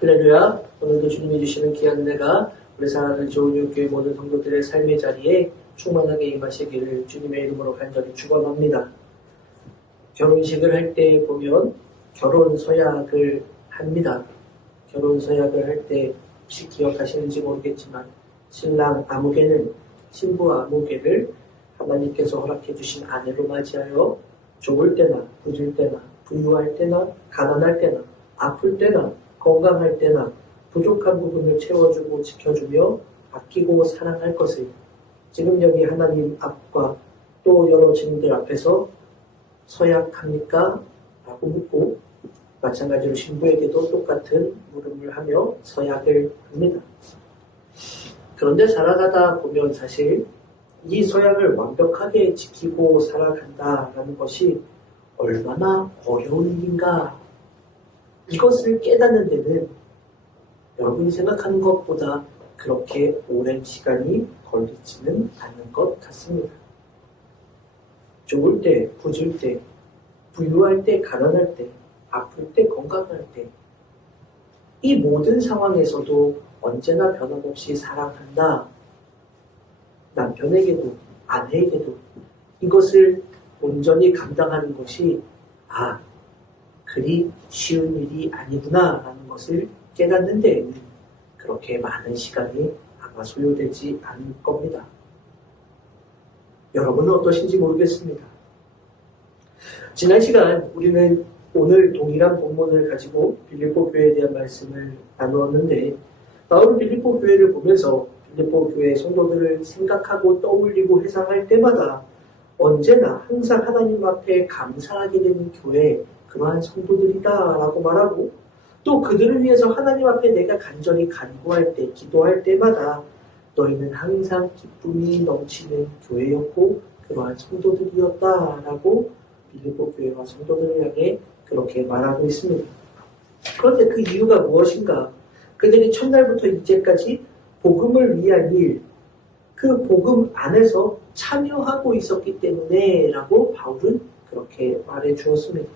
할렐루야. 오늘도 주님이 주시는 귀한 은혜가 우리 사랑하는 좋은 육교의 모든 성도들의 삶의 자리에 충만하게 임하시기를 주님의 이름으로 간절히 축원합니다. 결혼식을 할 때 보면 결혼 서약을 합니다. 결혼 서약을 할 때 혹시 기억하시는지 모르겠지만 신랑 아무개는 신부 아무개를 하나님께서 허락해 주신 아내로 맞이하여 좋을 때나 부질 때나 부유할 때나 가난할 때나 아플 때나 건강할 때나 부족한 부분을 채워주고 지켜주며 아끼고 사랑할 것을 지금 여기 하나님 앞과 또 여러 증인들 앞에서 서약합니까? 라고 묻고 마찬가지로 신부에게도 똑같은 물음을 하며 서약을 합니다. 그런데 살아가다 보면 사실 이 서약을 완벽하게 지키고 살아간다라는 것이 얼마나 어려운 일인가, 이것을 깨닫는 데는 여러분이 생각하는 것보다 그렇게 오랜 시간이 걸리지는 않는 것 같습니다. 좋을 때, 부질 때, 부유할 때, 가난할 때, 아플 때, 건강할 때, 이 모든 상황에서도 언제나 변함없이 사랑한다. 남편에게도 아내에게도 이것을 온전히 감당하는 것이 그리 쉬운 일이 아니구나 라는 것을 깨닫는 데에는 그렇게 많은 시간이 아마 소요되지 않을 겁니다. 여러분은 어떠신지 모르겠습니다. 지난 시간 우리는 오늘 동일한 본문을 가지고 빌립보 교회에 대한 말씀을 나누었는데, 바울은 빌립보 교회를 보면서 빌립보 교회 성도들을 생각하고 떠올리고 회상할 때마다 언제나 항상 하나님 앞에 감사하게 되는 교회, 그러한 성도들이다라고 말하고, 또 그들을 위해서 하나님 앞에 내가 간절히 간구할 때, 기도할 때마다 너희는 항상 기쁨이 넘치는 교회였고 그러한 성도들이었다라고 빌립보 교회와 성도들을 향해 그렇게 말하고 있습니다. 그런데 그 이유가 무엇인가? 그들이 첫날부터 이제까지 복음을 위한 일, 그 복음 안에서 참여하고 있었기 때문에 라고 바울은 그렇게 말해 주었습니다.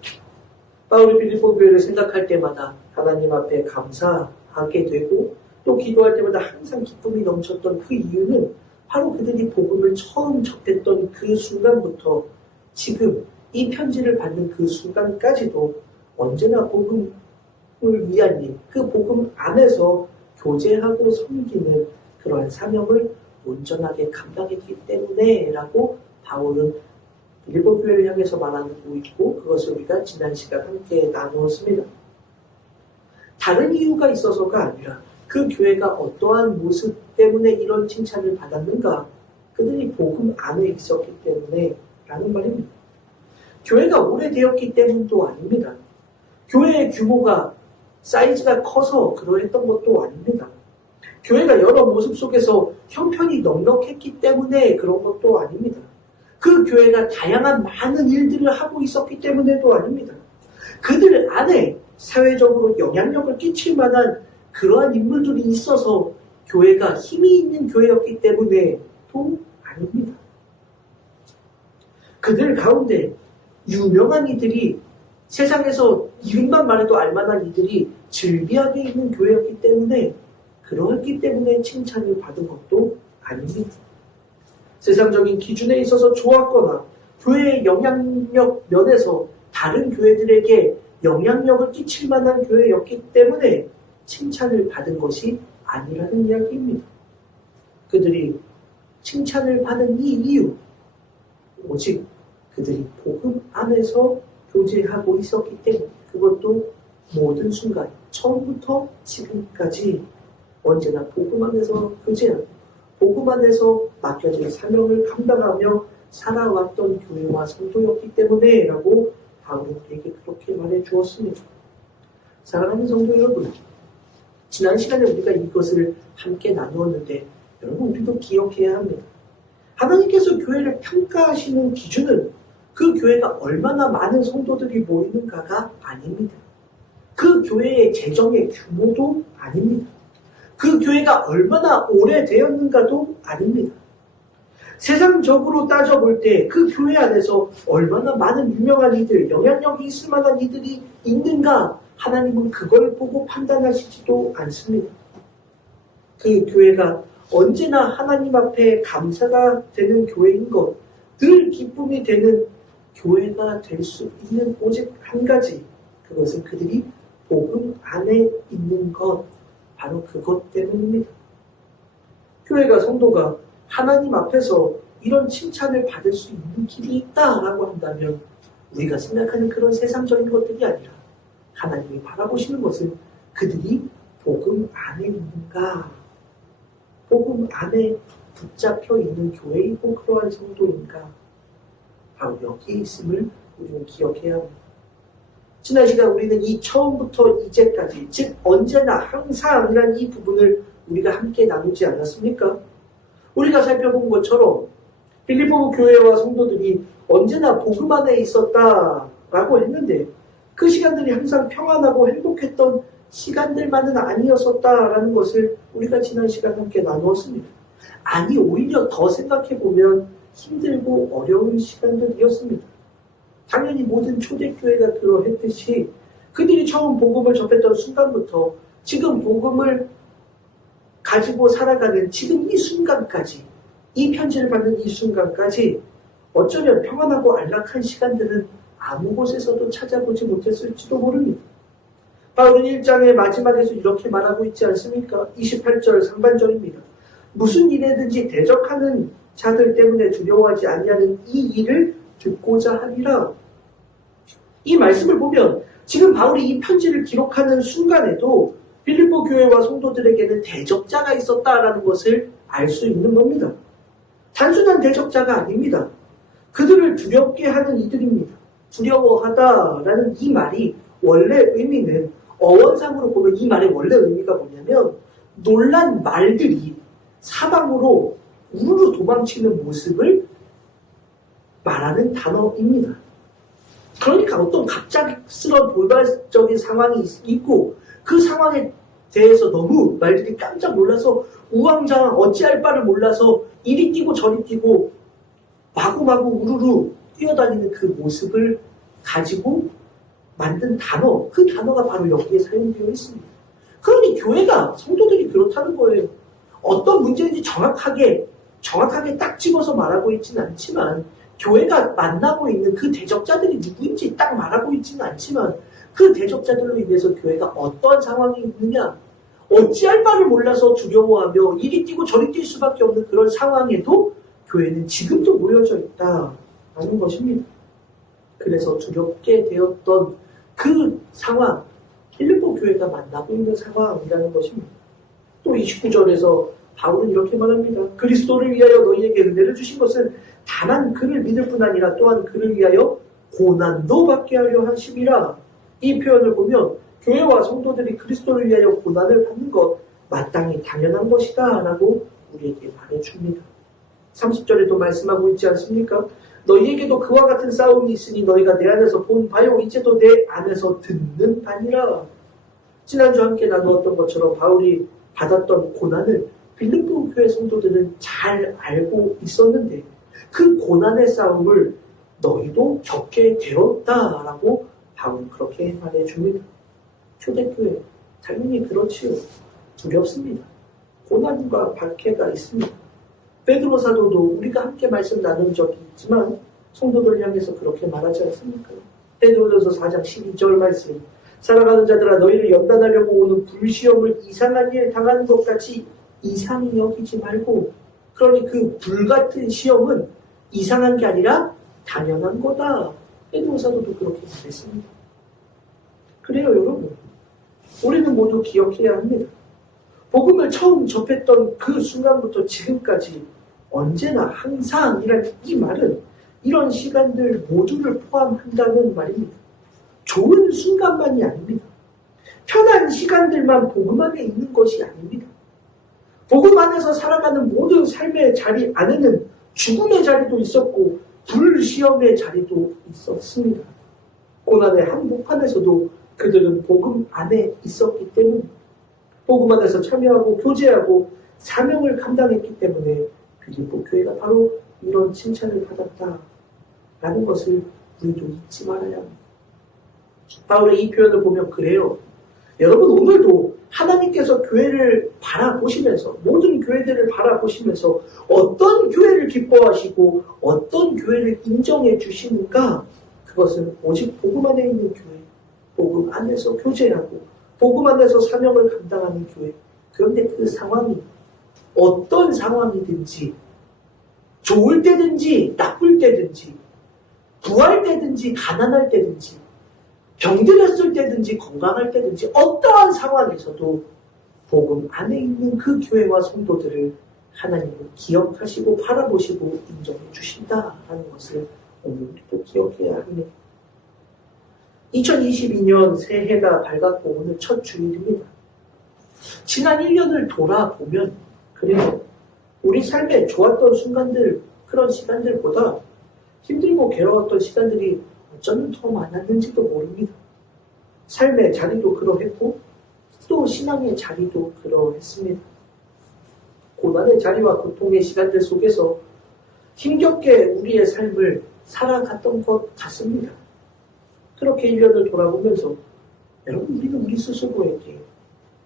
바울이 빌립보 교회를 생각할 때마다 하나님 앞에 감사하게 되고 또 기도할 때마다 항상 기쁨이 넘쳤던 그 이유는 바로 그들이 복음을 처음 접했던 그 순간부터 지금 이 편지를 받는 그 순간까지도 언제나 복음을 위한 일, 그 복음 안에서 교제하고 섬기는 그러한 사명을 온전하게 감당했기 때문에 라고 바울은 빌립보 교회를 향해서 말하고 있고, 그것을 우리가 지난 시간 함께 나누었습니다. 다른 이유가 있어서가 아니라 그 교회가 어떠한 모습 때문에 이런 칭찬을 받았는가, 그들이 복음 안에 있었기 때문에 라는 말입니다. 교회가 오래되었기 때문도 아닙니다. 교회의 규모가 사이즈가 커서 그러했던 것도 아닙니다. 교회가 여러 모습 속에서 형편이 넉넉했기 때문에 그런 것도 아닙니다. 그 교회가 다양한 많은 일들을 하고 있었기 때문에도 아닙니다. 그들 안에 사회적으로 영향력을 끼칠 만한 그러한 인물들이 있어서 교회가 힘이 있는 교회였기 때문에도 아닙니다. 그들 가운데 유명한 이들이, 세상에서 이름만 말해도 알만한 이들이 즐비하게 있는 교회였기 때문에, 그러했기 때문에 칭찬을 받은 것도 아닙니다. 세상적인 기준에 있어서 좋았거나 교회의 영향력 면에서 다른 교회들에게 영향력을 끼칠 만한 교회였기 때문에 칭찬을 받은 것이 아니라는 이야기입니다. 그들이 칭찬을 받은 이 이유, 오직 그들이 복음 안에서 교제하고 있었기 때문에, 그것도 모든 순간, 처음부터 지금까지 언제나 복음 안에서 교제하고 복음 안에서 맡겨진 사명을 감당하며 살아왔던 교회와 성도였기 때문에 라고 바울은 우리에게 그렇게 말해 주었습니다. 사랑하는 성도 여러분, 지난 시간에 우리가 이것을 함께 나누었는데 여러분, 우리도 기억해야 합니다. 하나님께서 교회를 평가하시는 기준은 그 교회가 얼마나 많은 성도들이 모이는가가 아닙니다. 그 교회의 재정의 규모도 아닙니다. 그 교회가 얼마나 오래되었는가도 아닙니다. 세상적으로 따져볼 때 그 교회 안에서 얼마나 많은 유명한 이들, 영향력이 있을 만한 이들이 있는가, 하나님은 그걸 보고 판단하시지도 않습니다. 그 교회가 언제나 하나님 앞에 감사가 되는 교회인 것, 늘 기쁨이 되는 교회가 될 수 있는 오직 한 가지, 그것은 그들이 복음 안에 있는 것, 바로 그것 때문입니다. 교회가 성도가 하나님 앞에서 이런 칭찬을 받을 수 있는 길이 있다라고 한다면 우리가 생각하는 그런 세상적인 것들이 아니라 하나님이 바라보시는 것은 그들이 복음 안에 있는가, 복음 안에 붙잡혀 있는 교회이고 그러한 성도인가, 바로 여기에 있음을 우리는 기억해야 합니다. 지난 시간 우리는 이 처음부터 이제까지, 즉 언제나 항상이란 이 부분을 우리가 함께 나누지 않았습니까? 우리가 살펴본 것처럼 빌립보 교회와 성도들이 언제나 복음 안에 있었다라고 했는데 그 시간들이 항상 평안하고 행복했던 시간들만은 아니었었다라는 것을 우리가 지난 시간 함께 나누었습니다. 아니, 오히려 더 생각해보면 힘들고 어려운 시간들이었습니다. 당연히 모든 초대교회가 그러했듯이 그들이 처음 복음을 접했던 순간부터 지금 복음을 가지고 살아가는 지금 이 순간까지, 이 편지를 받는 이 순간까지 어쩌면 평안하고 안락한 시간들은 아무 곳에서도 찾아보지 못했을지도 모릅니다. 바울은 1장의 마지막에서 이렇게 말하고 있지 않습니까? 28절 상반절입니다. 무슨 일에든지 대적하는 자들 때문에 두려워하지 아니하는 이 일을 듣고자 하리라. 이 말씀을 보면 지금 바울이 이 편지를 기록하는 순간에도 빌립보 교회와 성도들에게는 대적자가 있었다라는 것을 알 수 있는 겁니다. 단순한 대적자가 아닙니다. 그들을 두렵게 하는 이들입니다. 두려워하다라는 이 말이 원래 의미는 어원상으로 보면 이 말의 원래 의미가 뭐냐면 놀란 말들이 사방으로 우르르 도망치는 모습을 말하는 단어입니다. 그러니까 어떤 갑작스러운 돌발적인 상황이 있고 그 상황에 대해서 너무 말들이 깜짝 놀라서 우왕좌왕 어찌할 바를 몰라서 이리 뛰고 저리 뛰고 마구마구 우르르 뛰어다니는 그 모습을 가지고 만든 단어, 그 단어가 바로 여기에 사용되어 있습니다. 그러니 교회가, 성도들이 그렇다는 거예요. 어떤 문제인지 정확하게 딱 집어서 말하고 있지는 않지만 교회가 만나고 있는 그 대적자들이 누구인지 딱 말하고 있지는 않지만 그 대적자들로 인해서 교회가 어떠한 상황이 있느냐, 어찌할 바를 몰라서 두려워하며 이리 뛰고 저리 뛸 수밖에 없는 그런 상황에도 교회는 지금도 모여져 있다라는 것입니다. 그래서 두렵게 되었던 그 상황, 빌립보 교회가 만나고 있는 상황이라는 것입니다. 또 29절에서 바울은 이렇게 말합니다. 그리스도를 위하여 너희에게 은혜를 주신 것은 다만 그를 믿을 뿐 아니라 또한 그를 위하여 고난도 받게 하려 하심이라. 이 표현을 보면 교회와 성도들이 그리스도를 위하여 고난을 받는 것 마땅히 당연한 것이다 라고 우리에게 말해줍니다. 30절에도 말씀하고 있지 않습니까? 너희에게도 그와 같은 싸움이 있으니 너희가 내 안에서 본 바요 이제도 내 안에서 듣는 바니라. 지난주 함께 나누었던 것처럼 바울이 받았던 고난을 빌립보 교회 성도들은 잘 알고 있었는데 그 고난의 싸움을 너희도 겪게 되었다라고 바울은 그렇게 말해줍니다. 초대교회 당연히 그렇지요. 두렵습니다. 고난과 박해가 있습니다. 베드로 사도도 우리가 함께 말씀 나눈 적이 있지만 성도들 향해서 그렇게 말하지 않습니까? 베드로전서 4장 12절 말씀, 살아가는 자들아 너희를 연단하려고 오는 불시험을 이상한 일 당하는 것 같이 이상히 여기지 말고, 그러니 그 불같은 시험은 이상한 게 아니라 당연한 거다. 베드로 사도도 그렇게 말했습니다. 그래요 여러분, 우리는 모두 기억해야 합니다. 복음을 처음 접했던 그 순간부터 지금까지 언제나 항상이란 이 말은 이런 시간들 모두를 포함한다는 말입니다. 좋은 순간만이 아닙니다. 편한 시간들만 복음 안에 있는 것이 아닙니다. 복음 안에서 살아가는 모든 삶의 자리 안에는 죽음의 자리도 있었고 불시험의 자리도 있었습니다. 고난의 한복판에서도 그들은 복음 안에 있었기 때문에, 복음 안에서 참여하고 교제하고 사명을 감당했기 때문에 빌립보 교회가 바로 이런 칭찬을 받았다라는 것을 우리도 잊지 말아야 합니다. 바울의 이 표현을 보면 그래요. 여러분 오늘도 하나님께서 교회를 바라보시면서 모든 교회들을 바라보시면서 어떤 교회를 기뻐하시고 어떤 교회를 인정해 주시는가? 그것은 오직 복음 안에 있는 교회, 복음 안에서 교제하고 복음 안에서 사명을 감당하는 교회. 그런데 그 상황이 어떤 상황이든지 좋을 때든지 나쁠 때든지 부할 때든지 가난할 때든지 병들었을 때든지 건강할 때든지 어떠한 상황에서도 복음 안에 있는 그 교회와 성도들을 하나님은 기억하시고 바라보시고 인정해 주신다라는 것을 오늘 우리도 기억해야 합니다. 2022년 새해가 밝았고 오늘 첫 주일입니다. 지난 1년을 돌아보면 그래요. 우리 삶에 좋았던 순간들, 그런 시간들보다 힘들고 괴로웠던 시간들이 어쩌면 더 많았는지도 모릅니다. 삶의 자리도 그러했고 또 신앙의 자리도 그러했습니다. 고난의 자리와 고통의 시간들 속에서 힘겹게 우리의 삶을 살아갔던 것 같습니다. 그렇게 1년을 돌아보면서 여러분 우리는 우리 스스로에게,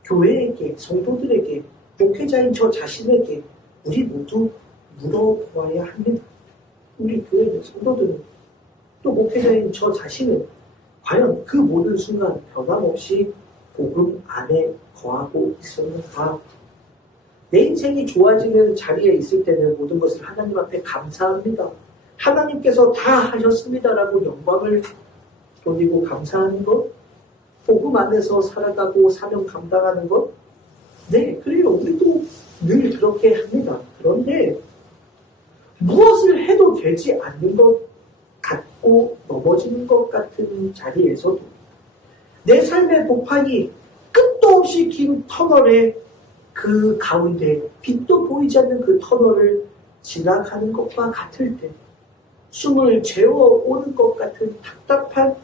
교회에게, 성도들에게, 목회자인 저 자신에게 우리 모두 물어보아야 합니다. 우리 교회의 성도들은 또 목회자인 저 자신은 과연 그 모든 순간 변함없이 복음 안에 거하고 있었는가? 내 인생이 좋아지는 자리에 있을 때는 모든 것을 하나님 앞에 감사합니다. 하나님께서 다 하셨습니다라고 영광을 돌리고 감사하는 것, 복음 안에서 살아가고 사명 감당하는 것, 네, 그래요. 우리도 늘 그렇게 합니다. 그런데 무엇을 해도 되지 않는 것 같고 넘어지는 것 같은 자리에서도 내 삶의 복판이 끝도 없이 긴 터널의 그 가운데 빛도 보이지 않는 그 터널을 지나가는 것과 같을 때 숨을 재워오는 것 같은 답답한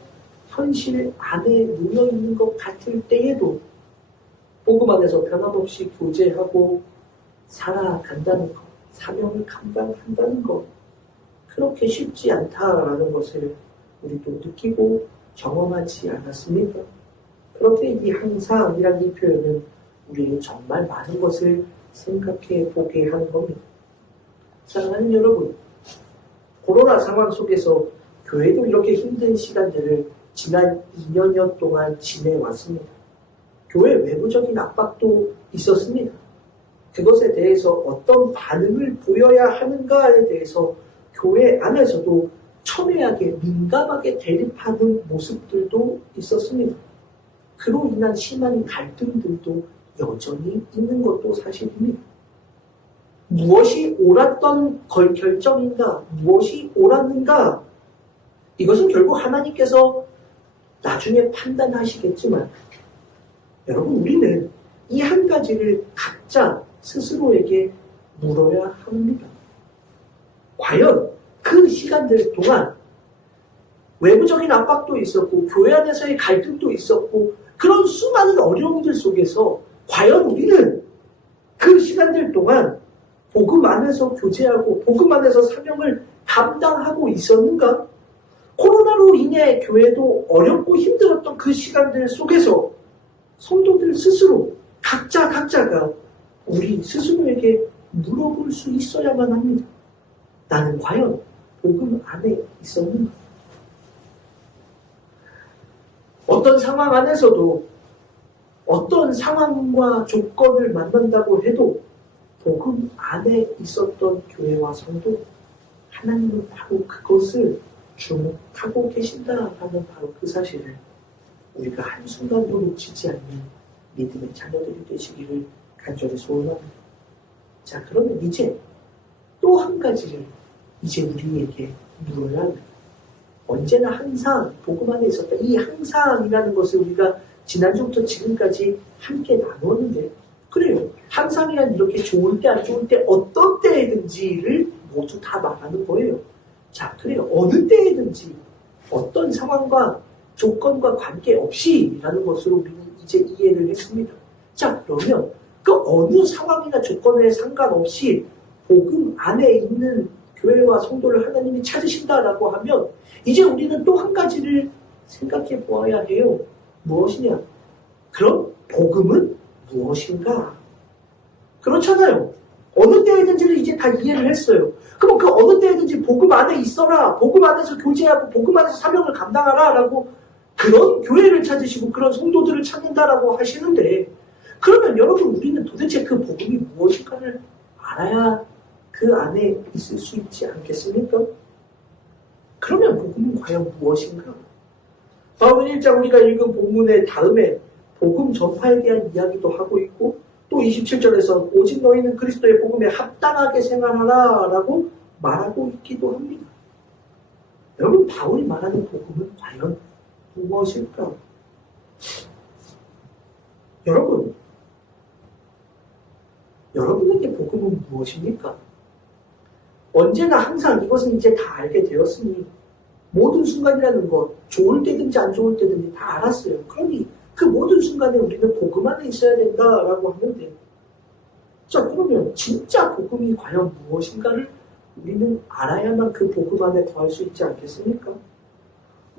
현실 안에 놓여있는 것 같을 때에도 복음 안에서 변함없이 교제하고 살아간다는 것, 사명을 감당한다는 것, 그렇게 쉽지 않다라는 것을 우리도 느끼고 경험하지 않았습니까? 그렇게 이 항상이라는 이 표현은 우리는 정말 많은 것을 생각해 보게 하는 겁니다. 사랑하는 여러분, 코로나 상황 속에서 교회도 이렇게 힘든 시간들을 지난 2년여 동안 지내왔습니다. 교회 외부적인 압박도 있었습니다. 그것에 대해서 어떤 반응을 보여야 하는가에 대해서 교회 안에서도 첨예하게 민감하게 대립하는 모습들도 있었습니다. 그로 인한 심한 갈등들도 여전히 있는 것도 사실입니다. 무엇이 옳았던 결정인가? 무엇이 옳았는가? 이것은 결국 하나님께서 나중에 판단하시겠지만 여러분 우리는 이 한 가지를 각자 스스로에게 물어야 합니다. 과연 그 시간들 동안 외부적인 압박도 있었고 교회 안에서의 갈등도 있었고 그런 수많은 어려움들 속에서 과연 우리는 그 시간들 동안 복음 안에서 교제하고 복음 안에서 사명을 감당하고 있었는가? 코로나로 인해 교회도 어렵고 힘들었던 그 시간들 속에서 성도들 스스로 각자가 우리 스스로에게 물어볼 수 있어야만 합니다. 나는 과연 복음 안에 있었는가? 어떤 상황 안에서도 어떤 상황과 조건을 만난다고 해도 복음 안에 있었던 교회와 성도, 하나님은 바로 그것을 주목하고 계신다라는 바로 그 사실을 우리가 한순간도 놓치지 않는 믿음의 자녀들이 되시기를 간절히 소원합니다. 자, 그러면 이제 또 한 가지를 이제 우리에게 물어야 합니다. 언제나 항상 복음 안에 있었다. 이 항상이라는 것을 우리가 지난주부터 지금까지 함께 나누었는데 그래요. 항상이란 이렇게 좋을 때 안 좋을 때 어떤 때든지를 모두 다 말하는 거예요. 자, 그래요. 어느 때든지 어떤 상황과 조건과 관계없이 라는 것으로 우리는 이제 이해를 했습니다. 자, 그러면 그 어느 상황이나 조건에 상관없이 복음 안에 있는 교회와 성도를 하나님이 찾으신다라고 하면 이제 우리는 또 한 가지를 생각해 보아야 해요. 무엇이냐? 그럼 복음은 무엇인가? 그렇잖아요. 어느 때에든지 이제 다 이해를 했어요. 그럼 그 어느 때에든지 복음 안에 있어라. 복음 안에서 교제하고 복음 안에서 사명을 감당하라 라고 그런 교회를 찾으시고 그런 성도들을 찾는다라고 하시는데 그러면 여러분 우리는 도대체 그 복음이 무엇인가를 알아야 그 안에 있을 수 있지 않겠습니까? 그러면 복음은 과연 무엇인가? 바울은 1장 우리가 읽은 본문의 다음에 복음 전파에 대한 이야기도 하고 있고 또 27절에서 오직 너희는 그리스도의 복음에 합당하게 생활하라 라고 말하고 있기도 합니다. 여러분 바울이 말하는 복음은 과연 무엇일까? 여러분에게 복음은 무엇입니까? 언제나 항상 이것은 이제 다 알게 되었으니 모든 순간이라는 것, 좋을 때든지 안 좋을 때든지 다 알았어요. 그러니 그 모든 순간에 우리는 복음 안에 있어야 된다라고 하는데 자 그러면 진짜 복음이 과연 무엇인가를 우리는 알아야만 그 복음 안에 더할 수 있지 않겠습니까?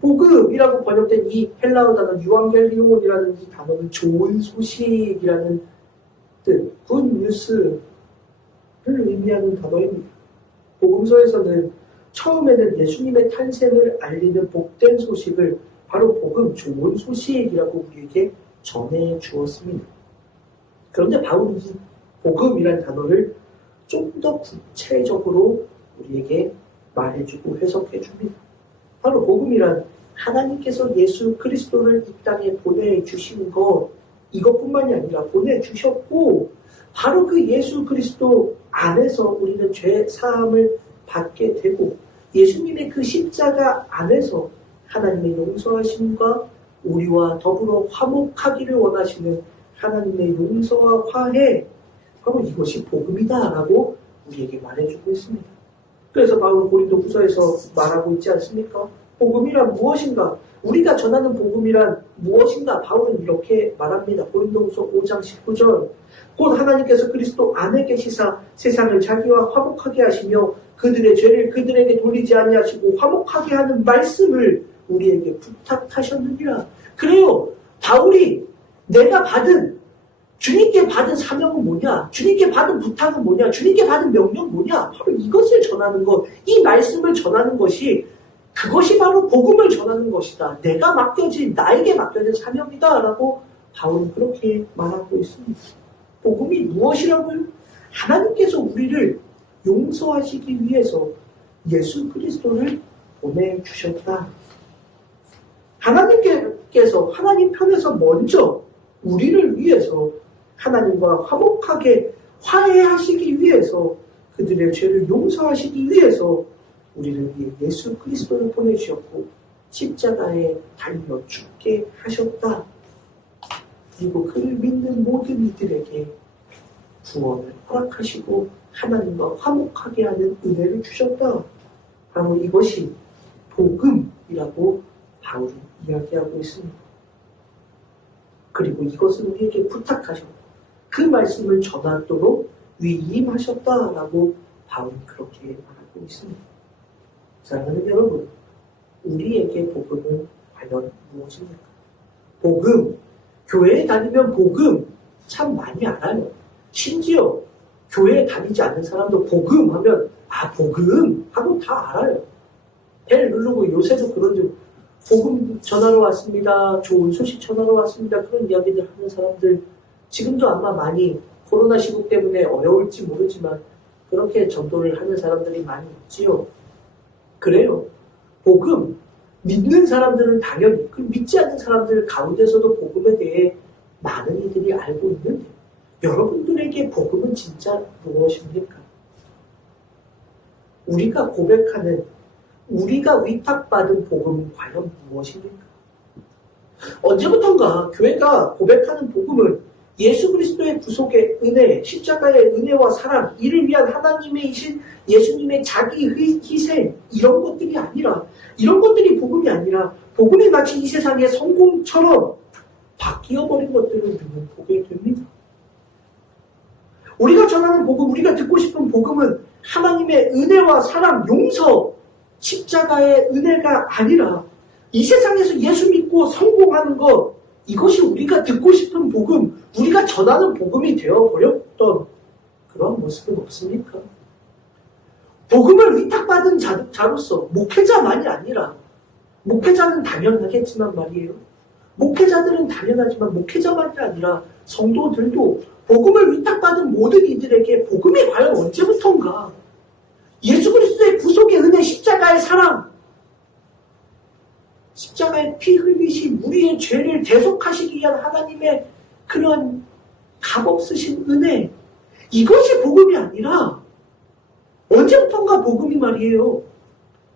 복음이라고 번역된 이 헬라어 단어 유앙겔리온이라는 이 단어는 좋은 소식이라는 뜻, 굿뉴스를 의미하는 단어입니다. 복음서에서는 처음에는 예수님의 탄생을 알리는 복된 소식을 바로 복음, 좋은 소식이라고 우리에게 전해 주었습니다. 그런데 바울이 이 복음이라는 단어를 좀 더 구체적으로 우리에게 말해주고 해석해 줍니다. 바로 복음이란 하나님께서 예수 그리스도를 이 땅에 보내주신 것 이것뿐만이 아니라 보내주셨고 바로 그 예수 그리스도 안에서 우리는 죄 사함을 받게 되고 예수님의 그 십자가 안에서 하나님의 용서하심과 우리와 더불어 화목하기를 원하시는 하나님의 용서와 화해 바로 이것이 복음이다라고 우리에게 말해주고 있습니다. 그래서 바울은 고린도후서에서 말하고 있지 않습니까? 복음이란 무엇인가? 우리가 전하는 복음이란 무엇인가? 바울은 이렇게 말합니다. 고린도후서 5장 19절 곧 하나님께서 그리스도 안에 계시사 세상을 자기와 화목하게 하시며 그들의 죄를 그들에게 돌리지 아니하시고 화목하게 하는 말씀을 우리에게 부탁하셨느니라. 그래요. 바울이 내가 주님께 받은 사명은 뭐냐? 주님께 받은 부탁은 뭐냐? 주님께 받은 명령은 뭐냐? 바로 이것을 전하는 것, 이 말씀을 전하는 것이 그것이 바로 복음을 전하는 것이다. 나에게 맡겨진 사명이다. 라고 바울은 그렇게 말하고 있습니다. 복음이 무엇이라고요? 하나님께서 우리를 용서하시기 위해서 예수 그리스도를 보내주셨다. 하나님께서 하나님 편에서 먼저 우리를 위해서 하나님과 화목하게 화해하시기 위해서 그들의 죄를 용서하시기 위해서 우리를 위해 예수 그리스도를 보내주셨고 십자가에 달려 죽게 하셨다. 그리고 그를 믿는 모든 이들에게 구원을 허락하시고 하나님과 화목하게 하는 은혜를 주셨다. 바로 이것이 복음이라고 바울은 이야기하고 있습니다. 그리고 이것을 우리에게 부탁하셨고 그 말씀을 전하도록 위임하셨다라고 바울은 그렇게 말하고 있습니다. 사랑하는 여러분, 우리에게 복음은 과연 무엇입니까? 복음, 교회에 다니면 복음 참 많이 알아요. 심지어 교회에 다니지 않는 사람도 복음 하면 복음 하고 다 알아요. 벨 누르고 요새도 그런데 복음 전하러 왔습니다. 좋은 소식 전하러 왔습니다. 그런 이야기들 하는 사람들 지금도 아마 많이 코로나 시국 때문에 어려울지 모르지만 그렇게 전도를 하는 사람들이 많이 있지요. 그래요. 복음 믿는 사람들은 당연히 그 믿지 않는 사람들 가운데서도 복음에 대해 많은 이들이 알고 있는데 여러분들에게 복음은 진짜 무엇입니까? 우리가 고백하는 우리가 위탁받은 복음은 과연 무엇입니까? 언제부턴가 교회가 고백하는 복음은 예수 그리스도의 구속의 은혜, 십자가의 은혜와 사랑, 이를 위한 하나님이신 예수님의 자기 희생 이런 것들이 아니라 이런 것들이 복음이 아니라 복음이 마치 이 세상의 성공처럼 바뀌어버린 것들을 우리는 보게 됩니다. 우리가 전하는 복음, 우리가 듣고 싶은 복음은 하나님의 은혜와 사랑, 용서, 십자가의 은혜가 아니라 이 세상에서 예수 믿고 성공하는 것, 이것이 우리가 듣고 싶은 복음, 우리가 전하는 복음이 되어버렸던 그런 모습은 없습니까? 복음을 위탁받은 자로서 목회자만이 아니라, 목회자는 당연하겠지만 말이에요. 목회자들은 당연하지만 목회자만이 아니라 성도들도 복음을 위탁받은 모든 이들에게 복음이 과연 언제부턴가 예수 그리스도의 구속의 은혜, 십자가의 사랑, 십자가의 피 흘리신 우리의 죄를 대속하시기 위한 하나님의 그런 값없으신 은혜, 이것이 복음이 아니라 언제부턴가 복음이 말이에요.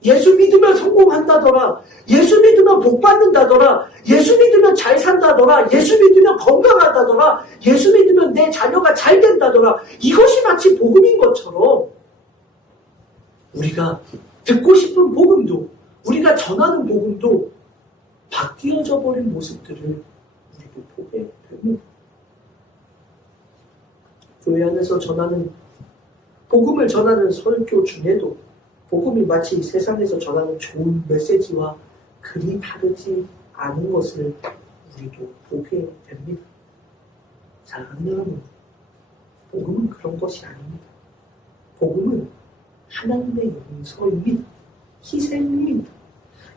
예수 믿으면 성공한다더라, 예수 믿으면 복 받는다더라, 예수 믿으면 잘 산다더라, 예수 믿으면 건강하다더라, 예수 믿으면 내 자녀가 잘 된다더라, 이것이 마치 복음인 것처럼 우리가 듣고 싶은 복음도, 우리가 전하는 복음도 바뀌어져 버린 모습들을 우리도 보게 됩니다. 교회 안에서 전하는, 복음을 전하는 설교 중에도 복음이 마치 세상에서 전하는 좋은 메시지와 그리 다르지 않은 것을 우리도 보게 됩니다. 사랑하는 여러분, 복음은 그런 것이 아닙니다. 복음은 하나님의 용서입니다. 희생입니다.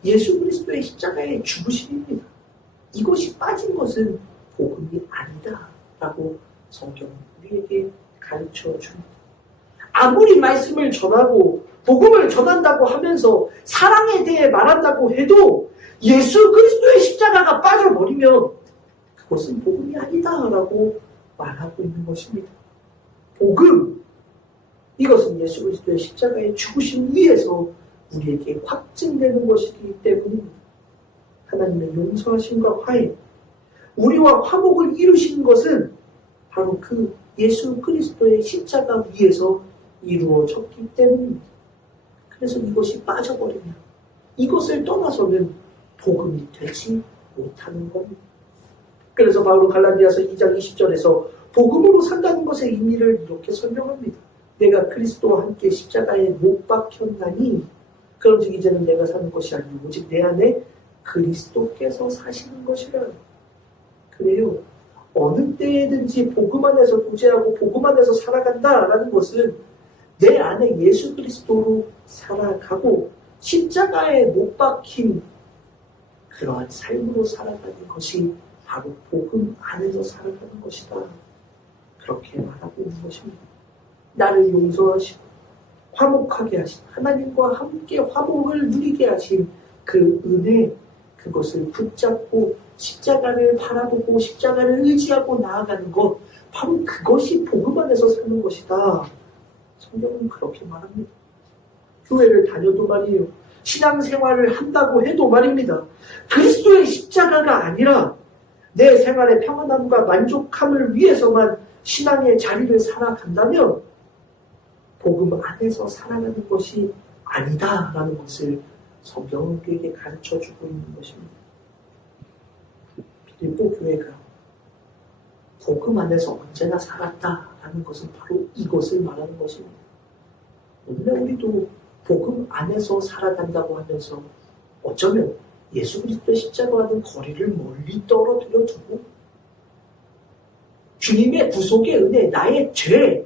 예수 그리스도의 십자가의 죽으심입니다. 이것이 빠진 것은 복음이 아니다라고 성경은 우리에게 가르쳐 줍니다. 아무리 말씀을 전하고 복음을 전한다고 하면서 사랑에 대해 말한다고 해도 예수 그리스도의 십자가가 빠져버리면 그것은 복음이 아니다라고 말하고 있는 것입니다. 복음, 이것은 예수 그리스도의 십자가의 죽으심 위에서 우리에게 확증되는 것이기 때문입니다. 하나님의 용서하심과 화해, 우리와 화목을 이루신 것은 바로 그 예수 그리스도의 십자가 위에서 이루어졌기 때문입니다. 그래서 이것이 빠져버리면 이것을 떠나서는 복음이 되지 못하는 겁니다. 그래서 바울은 갈라디아서 2장 20절에서 복음으로 산다는 것의 의미를 이렇게 설명합니다. 내가 그리스도와 함께 십자가에 못 박혔나니 그런즉 이제는 내가 사는 것이 아니고 오직 내 안에 그리스도께서 사시는 것이라. 그래요. 어느 때든지 복음 안에서 구제하고 복음 안에서 살아간다라는 것은 내 안에 예수 그리스도로 살아가고 십자가에 못 박힌 그러한 삶으로 살아가는 것이 바로 복음 안에서 살아가는 것이다. 그렇게 말하고 있는 것입니다. 나를 용서하시고 화목하게 하신, 하나님과 함께 화목을 누리게 하신 그 은혜, 그것을 붙잡고 십자가를 바라보고 십자가를 의지하고 나아가는 것, 바로 그것이 복음 안에서 사는 것이다. 성경은 그렇게 말합니다. 교회를 다녀도 말이에요. 신앙생활을 한다고 해도 말입니다. 그리스도의 십자가가 아니라 내 생활의 평안함과 만족함을 위해서만 신앙의 자리를 살아간다면 복음 안에서 살아가는 것이 아니다라는 것을 성경은 우리에게 가르쳐주고 있는 것입니다. 빌립보 교회가 복음 안에서 언제나 살았다라는 것은 바로 이것을 말하는 것입니다. 오늘 우리도 복음 안에서 살아간다고 하면서 어쩌면 예수 그리스도의 십자가와는 거리를 멀리 떨어뜨려 두고 주님의 구속의 은혜, 나의 죄,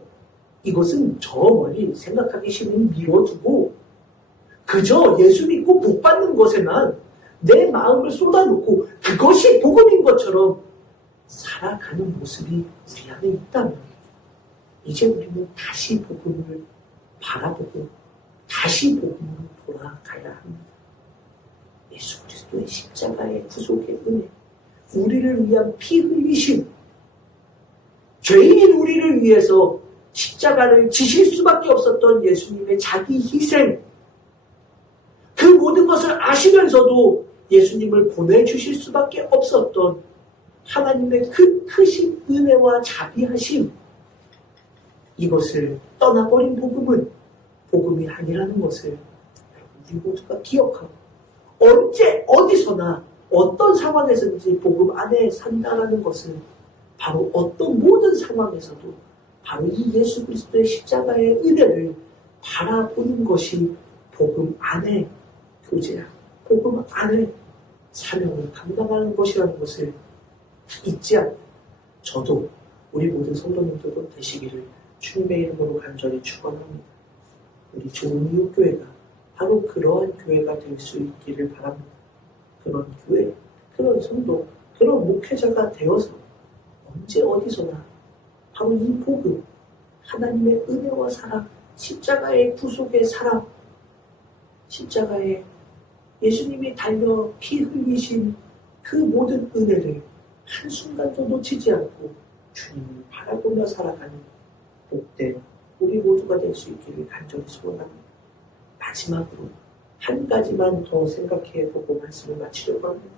이것은 저 멀리 생각하기 쉬운 미뤄두고 그저 예수 믿고 복 받는 것에만 내 마음을 쏟아놓고 그것이 복음인 것처럼 살아가는 모습이 우리 안에 있다면 이제 우리는 다시 복음을 바라보고 다시 복음으로 돌아가야 합니다. 예수 그리스도의 십자가의 구속의 은혜, 우리를 위한 피 흘리심, 죄인인 우리를 위해서 십자가를 지실 수밖에 없었던 예수님의 자기 희생, 그 모든 것을 아시면서도 예수님을 보내주실 수밖에 없었던 하나님의 그 크신 은혜와 자비하심, 이것을 떠나버린 복음은 복음이 아니라는 것을 우리 모두가 기억하고 언제 어디서나 어떤 상황에서든지 복음 안에 산다라는 것은 바로 어떤 모든 상황에서도 바로 이 예수 그리스도의 십자가의 은혜를 바라보는 것이 복음 안에 교제하고 복음 안에 사명을 감당하는 것이라는 것을 잊지 않고 저도 우리 모든 성도님들도 되시기를 주님의 이름으로 간절히 축원합니다. 우리 좋은 이웃교회가 바로 그러한 교회가 될 수 있기를 바랍니다. 그런 교회, 그런 성도, 그런 목회자가 되어서 언제 어디서나 바로 이 복음, 하나님의 은혜와 사랑, 십자가의 구속의 사랑, 십자가에 예수님이 달려 피 흘리신 그 모든 은혜를 한순간도 놓치지 않고 주님을 바라보며 살아가는 복된 우리 모두가 될 수 있기를 간절히 소원합니다. 마지막으로 한 가지만 더 생각해보고 말씀을 마치려고 합니다.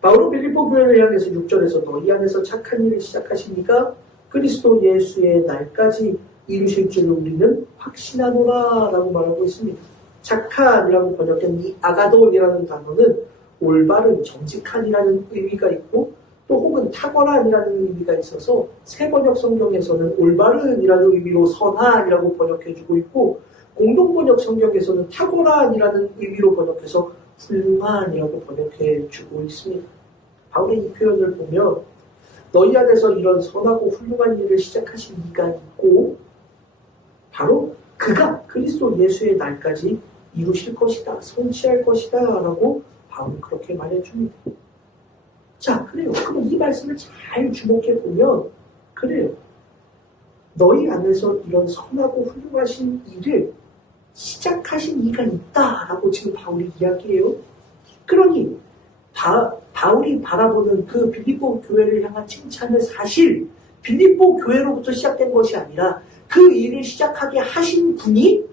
바울은 빌립보 교회를 향해서 6절에서 너희 안에서 착한 일을 시작하시니까 그리스도 예수의 날까지 이루실 줄을 우리는 확신하노라 라고 말하고 있습니다. 착한이라고 번역된 이 아가돈이라는 단어는 올바른, 정직한이라는 의미가 있고 또 혹은 탁월한이라는 의미가 있어서 새 번역 성경에서는 올바른이라는 의미로 선한이라고 번역해주고 있고 공동 번역 성경에서는 탁월한이라는 의미로 번역해서 훌륭한이라고 번역해주고 있습니다. 바울의 이 표현을 보면 너희 안에서 이런 선하고 훌륭한 일을 시작하신 이가 있고 바로 그가 그리스도 예수의 날까지 이루실 것이다, 성취할 것이다 라고 바울은 그렇게 말해줍니다. 자, 그래요. 그럼 이 말씀을 잘 주목해보면 그래요. 너희 안에서 이런 선하고 훌륭하신 일을 시작하신 이가 있다라고 지금 바울이 이야기해요. 그러니 바울이 바라보는 그 빌립보 교회를 향한 칭찬은 사실 빌립보 교회로부터 시작된 것이 아니라 그 일을 시작하게 하신 분이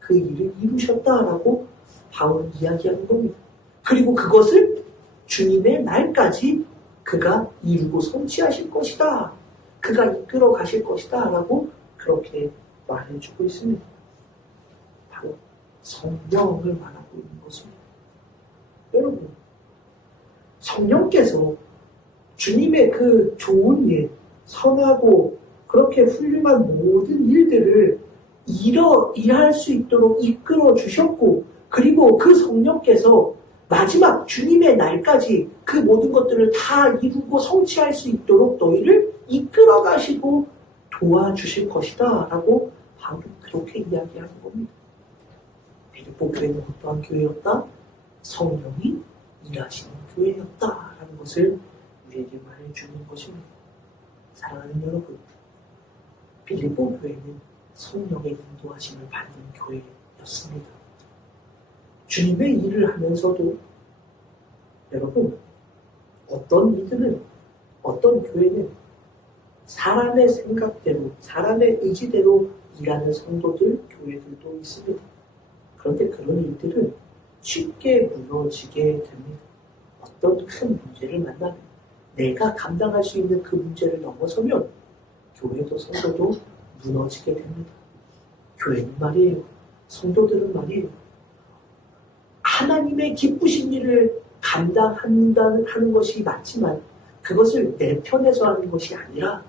그 일을 이루셨다라고 바울은 이야기하는 겁니다. 그리고 그것을 주님의 날까지 그가 이루고 성취하실 것이다. 그가 이끌어 가실 것이다. 라고 그렇게 말해주고 있습니다. 바로 성령을 말하고 있는 것입니다. 여러분, 성령께서 주님의 그 좋은 일, 선하고 그렇게 훌륭한 모든 일들을 일할 수 있도록 이끌어 주셨고 그리고 그 성령께서 마지막 주님의 날까지 그 모든 것들을 다 이루고 성취할 수 있도록 너희를 이끌어 가시고 도와주실 것이다 라고 바울은 그렇게 이야기하는 겁니다. 빌립보 교회는 어떠한 교회였다? 성령이 일하시는 교회였다라는 것을 우리에게 말해주는 것입니다. 사랑하는 여러분, 빌립보 교회는 성령의 인도하심을 받는 교회였습니다. 주님의 일을 하면서도 여러분, 어떤 이들은, 어떤 교회는 사람의 생각대로, 사람의 의지대로 일하는 성도들, 교회들도 있습니다. 그런데 그런 일들은 쉽게 무너지게 됩니다. 어떤 큰 문제를 만나면 내가 감당할 수 있는 그 문제를 넘어서면 교회도 성도도 무너지게 됩니다. 교회는 말이에요. 성도들은 말이에요. 하나님의 기쁘신 일을 감당하는 것이 맞지만 그것을 내 편에서 하는 것이 아니라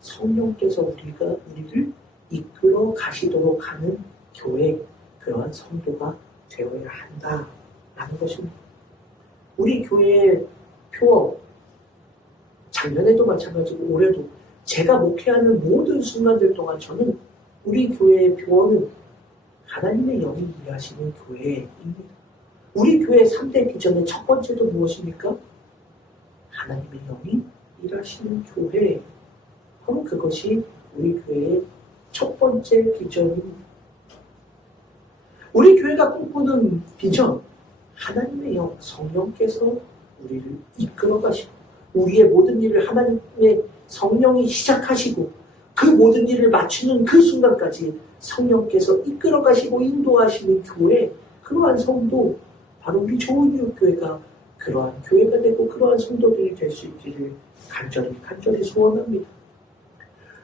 성령께서 우리를 이끌어 가시도록 하는 교회, 그러한 성도가 되어야 한다라는 것입니다. 우리 교회의 표어, 작년에도 마찬가지고 올해도 제가 목회하는 모든 순간들 동안 저는 우리 교회의 표어는 하나님의 영이 일하시는 교회입니다. 우리 교회의 3대 비전의 첫 번째도 무엇입니까? 하나님의 영이 일하시는 교회. 바로 그것이 우리 교회의 첫 번째 비전입니다. 우리 교회가 꿈꾸는 비전, 하나님의 영, 성령께서 우리를 이끌어 가시고 우리의 모든 일을 하나님의 성령이 시작하시고 그 모든 일을 마치는 그 순간까지 성령께서 이끌어 가시고 인도하시는 교회, 그러한 성도, 바로 우리 좋은 이웃 교회가 그러한 교회가 되고 그러한 성도들이 될 수 있기를 간절히 소원합니다.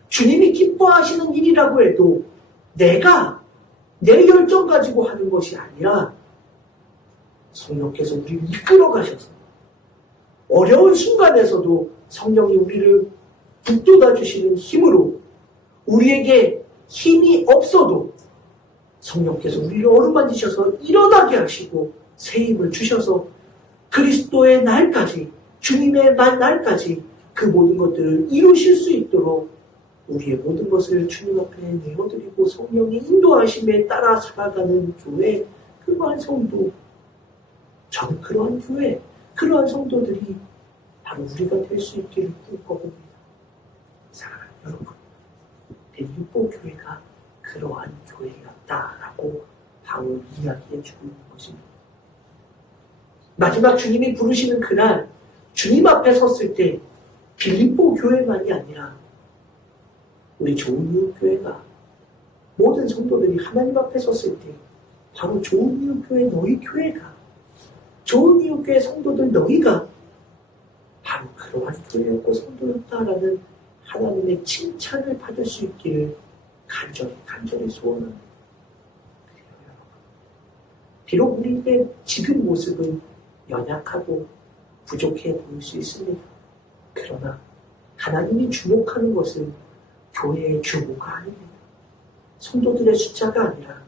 주님이 기뻐하시는 일이라고 해도 내가 내 열정 가지고 하는 것이 아니라 성령께서 우리를 이끌어 가셔서 어려운 순간에서도 성령이 우리를 북돋아 주시는 힘으로 우리에게 힘이 없어도 성령께서 우리를 어루만지셔서 일어나게 하시고 새 힘을 주셔서 그리스도의 날까지, 주님의 날까지 그 모든 것들을 이루실 수 있도록 우리의 모든 것을 주님 앞에 내어드리고 성령의 인도하심에 따라 살아가는 교회, 그러한 성도, 저는 그러한 교회, 그러한 성도들이 바로 우리가 될 수 있기를 꿈꿔봅니다. 사랑하는 여러분, 빌립보 교회가 그러한 교회였다라고 바울 이야기해 주고 있는 것입니다. 마지막 주님이 부르시는 그날 주님 앞에 섰을 때 빌립보 교회만이 아니라 우리 좋은 이웃 교회가, 모든 성도들이 하나님 앞에 섰을 때 바로 좋은 이웃 교회, 너희 교회가, 좋은 이웃 교회 성도들 너희가 바로 그러한 교회였고 성도였다라는 하나님의 칭찬을 받을 수 있기를 간절히 소원합니다. 비록 우리의 지금 모습은 연약하고 부족해 보일 수 있습니다. 그러나 하나님이 주목하는 것은 교회의 규모가 아닙니다. 성도들의 숫자가 아니라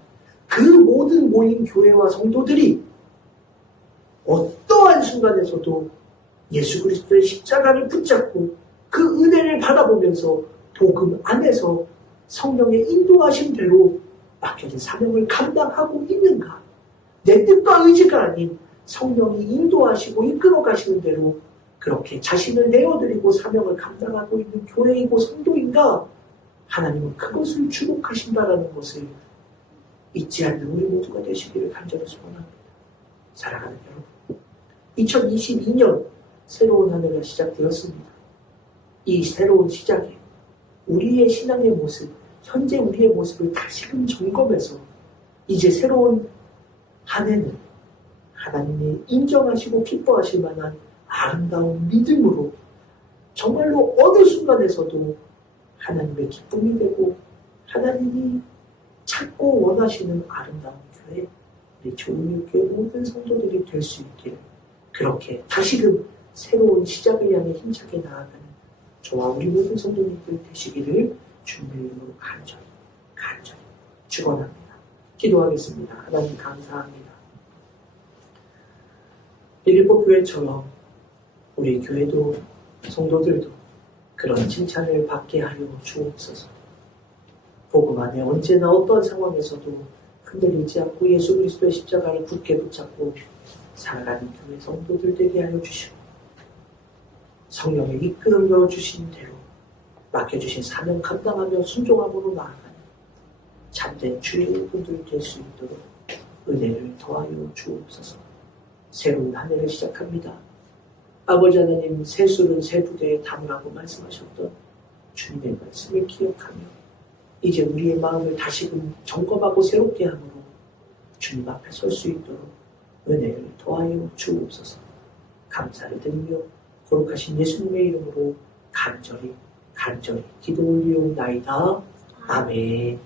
그 모든 모인 교회와 성도들이 어떠한 순간에서도 예수 그리스도의 십자가를 붙잡고 그 은혜를 받아보면서 복음 안에서 성령의 인도하심대로 맡겨진 사명을 감당하고 있는가? 내 뜻과 의지가 아닌 성령이 인도하시고 이끌어 가시는 대로 그렇게 자신을 내어드리고 사명을 감당하고 있는 교회이고 성도인가? 하나님은 그것을 주목하신다라는 것을 잊지 않는 우리 모두가 되시기를 간절히 소원합니다. 사랑하는 여러분, 2022년 새로운 한 해가 시작되었습니다. 이 새로운 시작에 우리의 신앙의 모습, 현재 우리의 모습을 다시금 점검해서 이제 새로운 한 해는 하나님이 인정하시고 기뻐하실 만한 아름다운 믿음으로 정말로 어느 순간에서도 하나님의 기쁨이 되고 하나님이 찾고 원하시는 아름다운 교회, 우리 좋은 교회 모든 성도들이 될 수 있기를, 그렇게 다시금 새로운 시작을 향해 힘차게 나아가는 저와 우리 모든 성도님들 되시기를 주님의 이름으로 간절히 축원합니다. 기도하겠습니다. 하나님 감사합니다. 빌립보 교회처럼 우리 교회도 성도들도 그런 칭찬을 받게 하여 주옵소서. 복음 안에 언제나 어떠한 상황에서도 흔들리지 않고 예수 그리스도의 십자가를 굳게 붙잡고 살아가는 교회 성도들 되게 하여 주시고, 성령의 이끌어 주신 대로 맡겨주신 사명 감당하며 순종함으로 나아가는 참된 주의 분들 될 수 있도록 은혜를 더하여 주옵소서. 새로운 한 해를 시작합니다. 아버지 하나님, 새술은 새 부대에 담으라고 말씀하셨던 주님의 말씀을 기억하며 이제 우리의 마음을 다시금 점검하고 새롭게 함으로 주님 앞에 설 수 있도록 은혜를 더하여 주옵소서. 감사를 드리며 거룩하신 예수님의 이름으로 간절히 기도 올리옵나이다. 아멘.